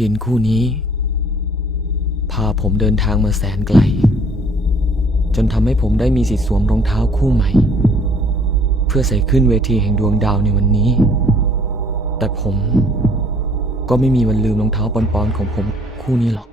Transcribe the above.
ดินคู่นี้ พาผมเดินทางมาแสนไกล จนทำให้ผมได้มีสิทธิ์สวมรองเท้าคู่ใหม่ เพื่อใส่ขึ้นเวทีแห่งดวงดาวในวันนี้ แต่ผมก็ไม่มีวันลืมรองเท้าปอนๆของผมคู่นี้หรอก